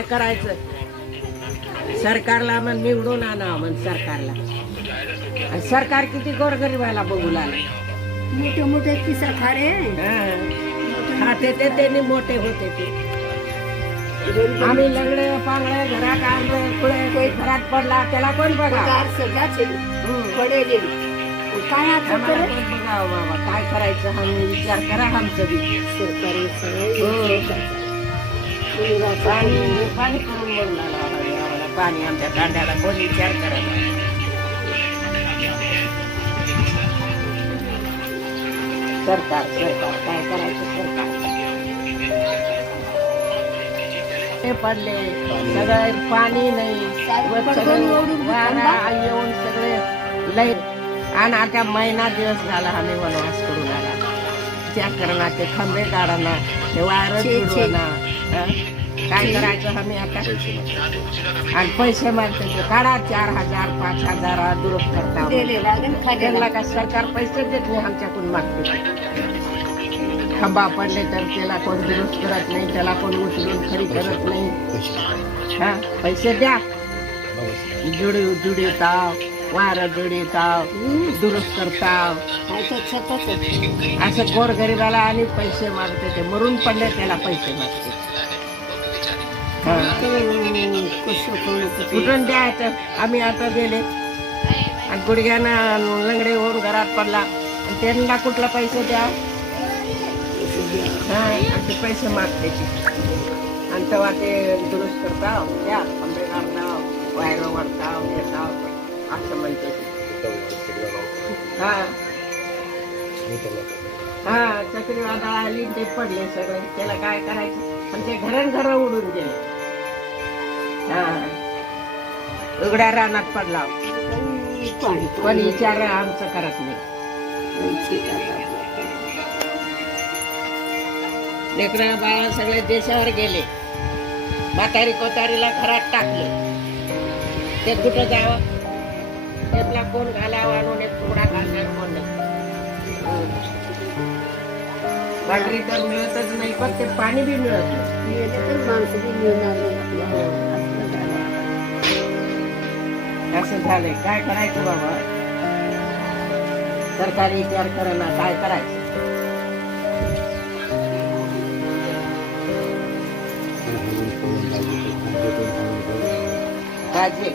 काय करायचं? सरकारला म्हण निवडून आणा म्हण सरकारला. आणि सरकार किती गोरगरिबाला बघू लागले. मोठे मोठे किस्सा खारे खाते ते त्यांनी मोठे होते ते. आम्ही लंगडे पांगडे घरात आणले, पुढे घरात पडला त्याला कोण बघा? काय आता आम्हाला कोण बघावं बाबा? काय करायचं हा विचार करा आमचं बी. सरकारी पाणी पाणी करून म्हणून आम्हाला पाणी आमच्या दांड्याला कोण विचार करायला. सरकार सरकार काय करायचं? सरकार ते पडले सगळं पाणी नाही, वारा येऊन सगळे लय. आणि आता महिना दिवस झाला आम्ही वनवास करून आला. त्या करणार ते खंबे काढणार, ते वारच उडवणार. काय करायचं आम्ही आता? आणि पैसे मागते ते काढा 4,000 5,000 दुरुस्त करता. त्यांना का सरकार पैसे देत नाही, आमच्याकडून मागते. खंबा पडले तर त्याला कोण दुरुस्त करत नाही, त्याला कोण उचलून खरी करत नाही. हा पैसे द्या, जुडताव वारं जुडताव दुरुस्त करताव. असं गोरगरिबाला आणि पैसे मागते. ते मरून पडले त्याला पैसे मागते. कुठून द्यायचं? आम्ही आता गेले आणि गुडघ्यानं लंगडे होऊन घरात पडला आणि त्यांना कुठला पैसे द्या? हा असे पैसे मागते आणि तेव्हा ते दुरुस्त करताव, द्या खंबे काढताव, वायर वाढताव, घेताव असं म्हणते. हा हा चक्रीवादळ आली ते पडले सगळे. त्याला काय करायचं? आणि ते घर उडून गेले. हा उघड्या रानात पडला, पण विचार आमचं करत नाही. लेकरं बाळा सगळे देशावर गेले, म्हातारी कोतारीला घरात टाकले. ते कुठं जावं? त्यातला कोण घालावं आणून एक तुकडा घालणार कोण नाही. भाकरी तर मिळतच नाही, पण ते पाणी बी मिळत नाही. असं झालंय. काय करायचं बाबा? सरकारी विचार करणं काय करायचं? काळजी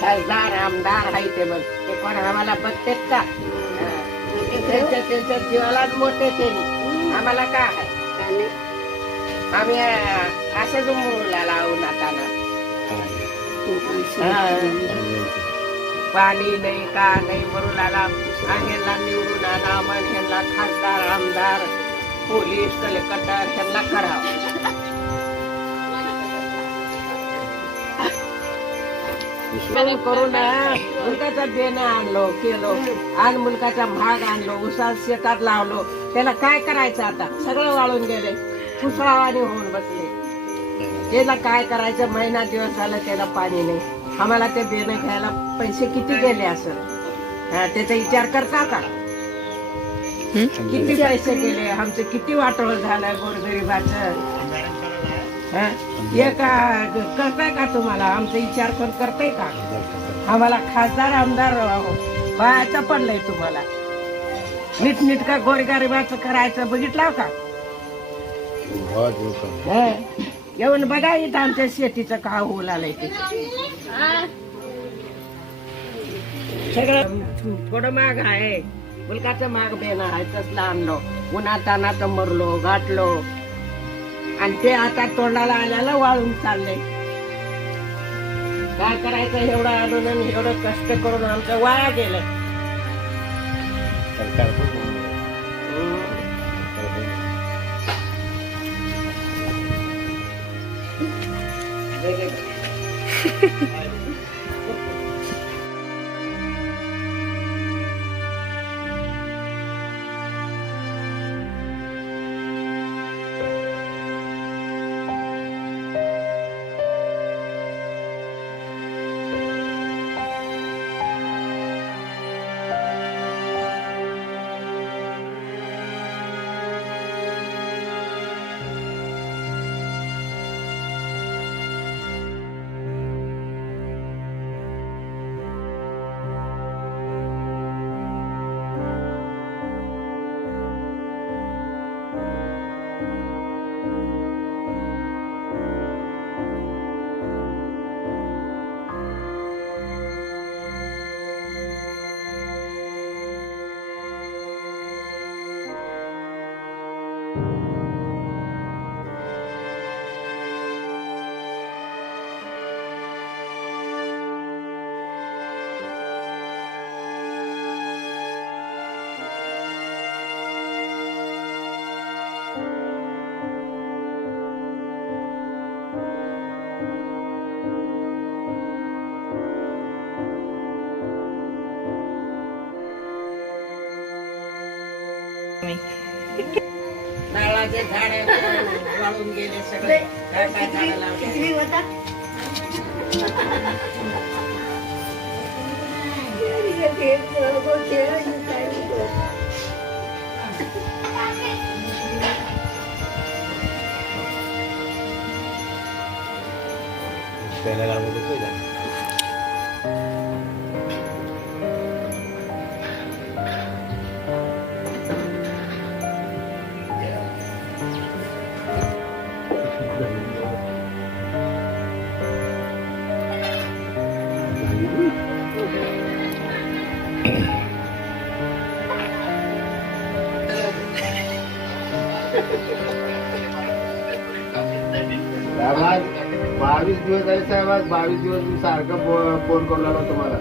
खासदार आमदार आहे ते बघ, ते कोण आम्हाला बघतेत का? त्यांच्या जीवालाच मोठे ते आम्हाला काय आहे? आम्ही असंच मुला लावून आता ना पाणी नाही का नाही मरून आला. ह्यांना निवडून आणा, मग ह्यांना खासदार आमदार पोलीस कलेक्टर ह्यांना करावं. करून मुलकाचा देणं आणलो केलो आणि मुलकाचा भाग आणलो, उसात शेतात लावलो. त्याला काय करायचं आता? सगळं वाळून गेले, पुसळावाने होऊन बसले. त्याला काय करायचं? महिना दिवस झाला त्याला पाणी नाही. आम्हाला ते देणं घ्यायला पैसे किती गेले असं त्याचा विचार करता का? किती पैसे गेले आमचं, किती वाटोळ झालं गोरगरिबाचं. हे का करताय का तुम्हाला? आमचा विचार कोण करताय का? आम्हाला खासदार आमदार बायाचं पडलंय तुम्हाला. नीट का गोरगरिबाचं करायचं बघितलं का? येऊन बघा इथं आमच्या शेतीचं का होऊ लागलंय ते. सगळं थोडं माग आहे, मुलकाचं माग बेना आहे. तसला आणलो, उन्हात तानात मरलो गाठलो आणि ते आता तोंडाला आल्याला वाळून चाललंय. काय करायचं? एवढं आणून एवढं कष्ट करून आमचं वाया गेलं. आम्ही. नारळाचे झाड वाळून गेले सगळे. काय काय झाडं लावले. किती होता साहेब आज 22 दिवस झाले साहेब, आज 22 दिवस मी सारखं फोन करू लागलो तुम्हाला.